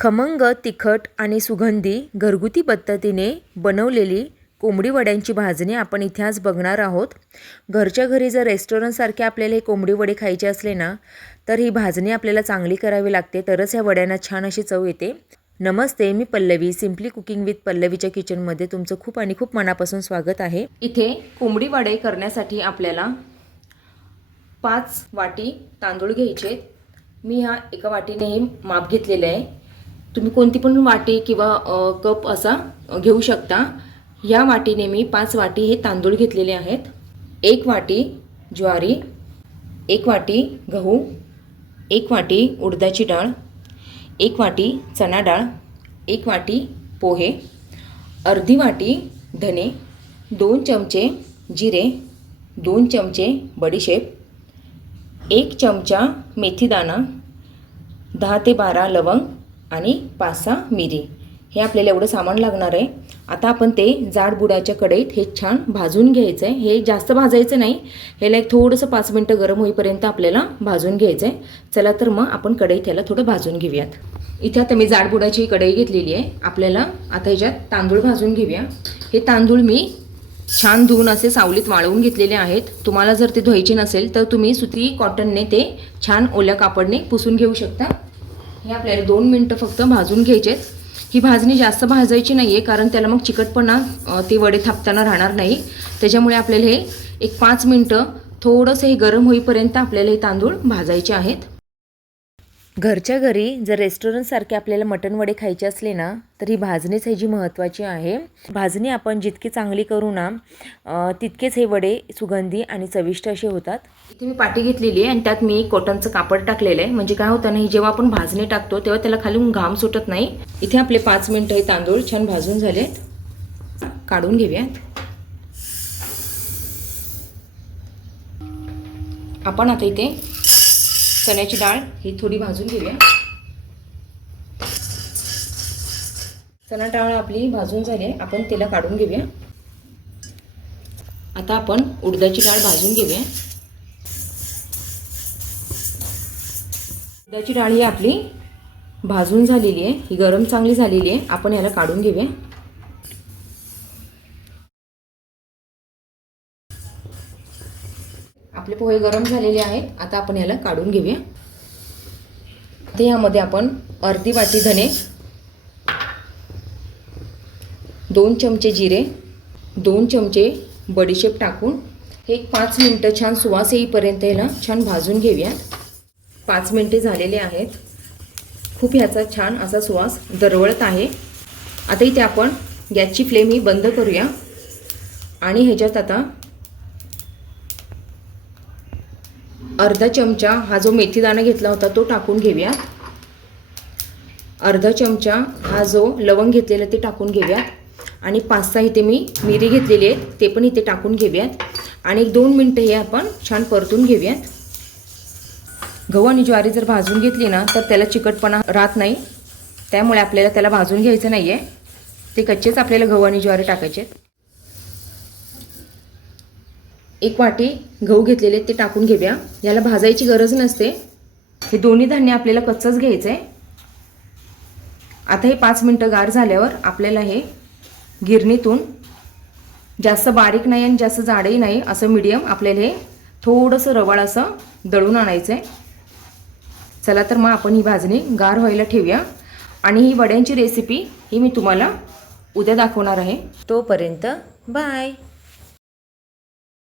खमंग तिखट आणि सुगंधी घरगुती पद्धतीने बनवलेली कोंबडी वड्यांची भाजणी आपण इथे आज बघणार आहोत. घरच्या घरी जर रेस्टॉरंटसारखे आपल्याला हे कोंबडी वडे खायचे असले ना तर ही भाजणी आपल्याला चांगली करावी लागते. तरच ह्या वड्यांना छान अशी चव येते. नमस्ते मी पल्लवी सिम्पली कुकिंग विथ पल्लवीच्या किचनमध्ये तुमचं खूप आणि खूप मनापासून स्वागत आहे. इथे कोंबडी वडे करण्यासाठी आपल्याला पाच वाटी तांदूळ घ्यायचे मी ह्या एका वाटीनेही माप घेतलेलं आहे. तुम्ही कोणती पण वाटी किंवा कप असा घेऊ शकता. या वाटीने मी पाच वाटी हे तांदूळ घेतलेले आहेत. एक वाटी ज्वारी एक वाटी गहू एक वाटी उडदाची डाळ एक वाटी चणा डाळ एक वाटी पोहे अर्धी वाटी धने दोन चमचे जिरे दोन चमचे बडीशेप एक चमचा मेथीदाणा दहा ते बारा लवंग आणि पाच सहा मिरी. हे आपल्याला एवढं सामान लागणार आहे. आता आपण ते जाड बुडाच्या कढईत हे छान भाजून घ्यायचं आहे हे जास्त भाजायचं नाही. ह्याला एक थोडंसं पाच मिनटं गरम होईपर्यंत आपल्याला भाजून घ्यायचं आहे चला तर मग आपण कढईत ह्याला थोडं भाजून घेऊयात. इथे आता मी जाड बुडाची कढई घेतलेली आहे. आपल्याला आता ह्याच्यात तांदूळ भाजून घेऊया. हे तांदूळ मी छान धुवून असे सावलीत वाळवून घेतलेले आहेत. तुम्हाला जर ते धुवायचे नसेल तर तुम्ही सुती कॉटनने ते छान ओल्या कापडने पुसून घेऊ शकता. हे आपल्याला दोन मिनटं फक्त भाजून घ्यायचेत ही भाजणी जास्त भाजायची नाही आहे कारण त्याला मग चिकटपणा ते वडे थापताना राहणार नाही. त्याच्यामुळे आपल्याला हे एक पाच मिनटं थोडंसं हे गरम होईपर्यंत आपल्याला हे तांदूळ भाजायचे आहेत. घरच्या घरी जर रेस्टॉरंटसारखे आपल्याला मटण वडे खायचे असले ना तर ही भाजणीच ह्याची महत्त्वाची आहे. भाजणी आपण जितकी चांगली करू ना तितकेच हे वडे सुगंधी आणि चविष्ट असे होतात. इथे मी पाटी घेतलेली आहे आणि त्यात मी कॉटनचं कापड टाकलेलं आहे. म्हणजे काय होतं नाही जेव्हा आपण भाजणी टाकतो तेव्हा त्याला खालून घाम सुटत नाही. इथे आपले पाच मिनटं हे तांदूळ छान भाजून झालेत काढून घेऊयात आपण आता इथे चण्याची डाळ ही थोडी भाजून घेऊया. चणा डाळ आपली भाजून झाली आहे. आपण त्याला काढून घेऊया. आता आपण उडदाची डाळ भाजून घेऊया. उडदाची डाळ ही आपली भाजून झालेली आहे. ही गरम चांगली झालेली आहे. आपण याला काढून घेऊया. आपले पोहे गरम झालेले आहेत. आता आपण याला काढून घेऊया. ते यामध्ये आपण अर्धी वाटी धने दोन चमचे जिरे दोन चमचे बडीशेप टाकून हे एक पाच मिनटं छान सुवास येईपर्यंत याला छान भाजून घेऊया. पाच मिनटे झालेले आहेत. खूप ह्याचा छान असा सुवास दरवळत आहे. आता इथे आपण गॅसची फ्लेम ही बंद करूया. आणि ह्याच्यात आता अर्धा चमचा हा जो मेथीदाणा घेतला होता तो टाकून घेऊया. अर्धा चमचा हा जो लवंग घेतलेला ते टाकून घेऊयात आणि पाच सहा इथे मी मिरी घेतलेली आहेत ते पण इथे टाकून घेऊयात. आणि एक दोन मिनटं हे आपण छान परतून घेऊयात. गहू आणि ज्वारी जर भाजून घेतली ना तर त्याला चिकटपणा राहत नाही. त्यामुळे आपल्याला त्याला भाजून घ्यायचं नाही आहे ते कच्चेच आपल्याला गहू आणि ज्वारी टाकायचे आहेत. एक वाटी गहू घेतलेले ते टाकून घेऊया. याला भाजायची गरज नसते. हे दोन्ही धान्य आपल्याला कच्चंच घ्यायचं आहे आता हे पाच मिनटं गार झाल्यावर आपल्याला हे गिरणीतून जास्त बारीक नाही आणि जास्त जाडही नाही असं मीडियम आपल्याला हे थोडंसं रवाळ असं दळून आणायचं आहे चला तर मग आपण ही भाजणी गार व्हायला ठेवूया. आणि ही वड्यांची रेसिपी ही मी तुम्हाला उद्या दाखवणार आहे. तोपर्यंत बाय.